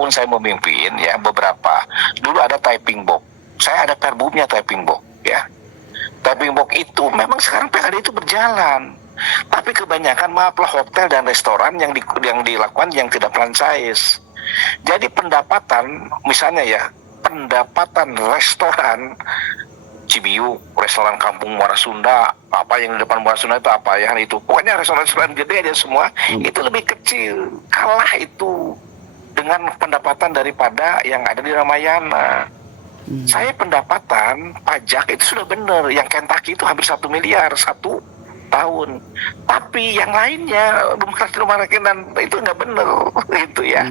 tahun saya memimpin ya beberapa. Dulu ada typing box. Saya ada perbumnya typing box ya. Typing box itu memang sekarang PKD itu berjalan. Tapi kebanyakan maaflah hotel dan restoran yang dilakukan yang tidak franchise. Jadi pendapatan misalnya ya, pendapatan restoran Cibiu, restoran Kampung Muara Sunda, apa yang di depan Muara Sunda itu apa ya itu. Pokoknya restoran-restoran gede aja semua itu lebih kecil. Kalah itu dengan pendapatan daripada yang ada di Ramayana. Saya pendapatan pajak itu sudah benar. Yang Kentucky itu hampir 1 miliar 1 tahun. Tapi yang lainnya rumah dan itu nggak benar itu ya.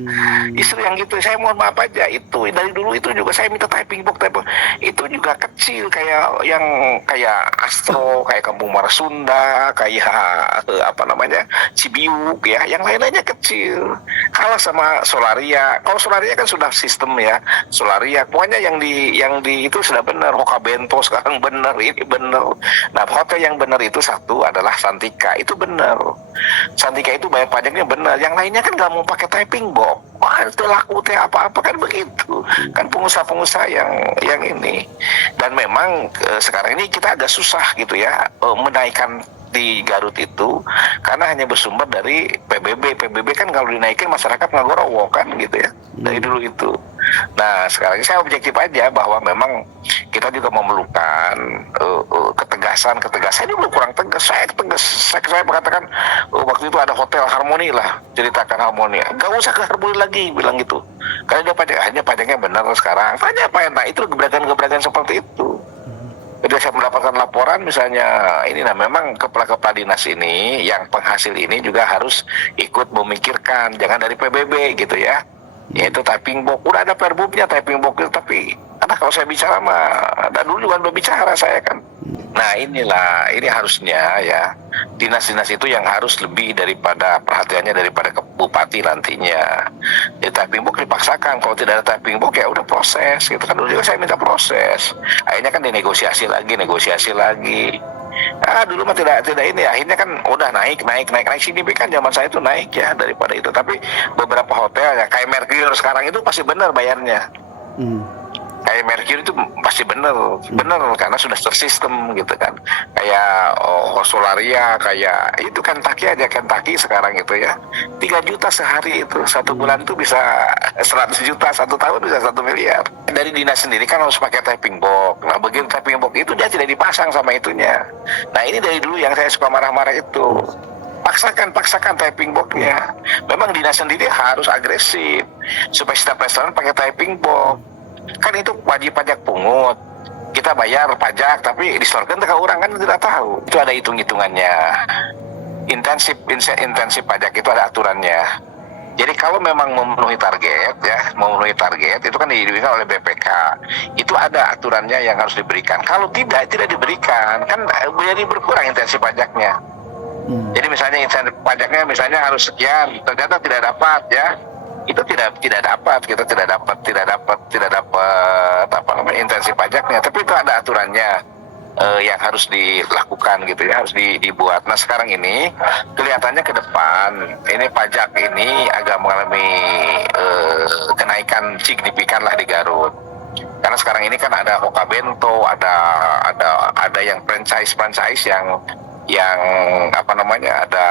Isu yang gitu saya mohon maaf aja itu dari dulu itu juga saya minta typing box itu juga kecil kayak yang kayak Astro, kayak Kampung Muara Sunda, kayak apa namanya Cibiuk ya. Yang lain-lainnya kecil. Kalah sama Solaria. Kalau Solaria kan sudah sistem ya. Solaria pokoknya yang di itu sudah benar. Hoka Bento sekarang benar, ini benar. Nah, hotel yang benar itu satu adalah Santika, itu benar. Santika itu bayar pajaknya benar. Yang lainnya kan nggak mau pakai typing box. Wah, itu laku teh apa-apa kan begitu. Kan pengusaha-pengusaha yang ini. Dan memang sekarang ini kita agak susah gitu ya menaikkan di Garut itu karena hanya bersumber dari PBB. PBB kan kalau dinaikin masyarakat nggak gorowo kan gitu ya dari dulu itu. Nah sekarang ini saya objektif aja bahwa memang kita juga memerlukan ketegasan ini belum kurang tegas. Saya tegas, saya mengatakan waktu itu ada hotel Harmoni lah, ceritakan Harmoni, nggak usah ke Harmoni lagi bilang gitu karena dia pajaknya benar sekarang. Tanya apa ya, nah itu gebrakan-gebrakan seperti itu. Jadi saya mendapatkan laporan misalnya ini, nah memang kepala-kepala dinas ini yang penghasil ini juga harus ikut memikirkan, jangan dari PBB gitu ya. Yaitu typing box, udah ada perbumnya typing box itu, tapi karena kalau saya bicara mah, dan dulu juga berbicara saya kan. Nah inilah, ini harusnya ya dinas-dinas itu yang harus lebih daripada perhatiannya daripada ke bupati nantinya. Di typing box dipaksakan, kalau tidak ada typing box ya udah proses gitu kan. Dulu juga saya minta proses, akhirnya kan negosiasi lagi. Ah dulu mah tidak ini, akhirnya kan udah naik signifikan zaman saya itu naik ya daripada itu. Tapi beberapa hotel ya kayak Mercure sekarang itu pasti benar bayarnya. Kayak Mercure itu pasti benar karena sudah tersistem gitu kan. Kayak Solaria, kayak itu Kentucky sekarang itu ya 3 juta sehari itu, 1 bulan itu bisa 100 juta, 1 tahun bisa 1 miliar. Dari dinas sendiri kan harus pakai typing box. Nah begitu typing box itu dia tidak dipasang sama itunya. Nah ini dari dulu yang saya suka marah-marah itu. Paksakan typing box-nya. Memang dinas sendiri harus agresif supaya setiap restoran pakai typing box. Kan itu wajib pajak pungut, kita bayar pajak tapi disetorkan ke orang kan tidak tahu. Itu ada hitung-hitungannya. Intensif pajak itu ada aturannya. Jadi kalau memang memenuhi target itu kan diberikan oleh BPK. Itu ada aturannya yang harus diberikan. Kalau tidak diberikan kan jadi berkurang intensif pajaknya. Jadi misalnya intensif pajaknya misalnya harus sekian, ternyata tidak dapat ya. Itu tidak dapat, kita tidak dapat apa namanya intensif pajaknya, tapi itu ada aturannya yang harus dilakukan gitu ya, harus dibuat. Nah sekarang ini kelihatannya ke depan ini pajak ini agak mengalami kenaikan signifikan lah di Garut, karena sekarang ini kan ada Hoka Bento, ada yang franchise yang apa namanya ada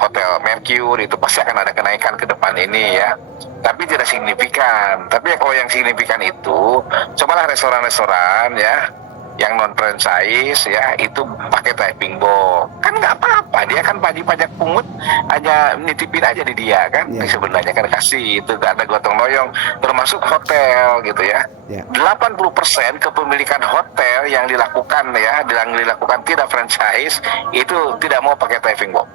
hotel Mercure, itu pasti akan ada kenaikan ke depan ini ya, tapi tidak signifikan. Tapi kalau yang signifikan itu cobalah restoran-restoran ya yang non franchise ya itu pakai typing box, kan nggak apa-apa, dia kan pajak pungut hanya nitipin aja di dia kan sebenarnya kan kasih itu gak ada gotong royong, termasuk hotel gitu ya. 80% kepemilikan hotel yang dilakukan tidak franchise itu tidak mau pakai typing box.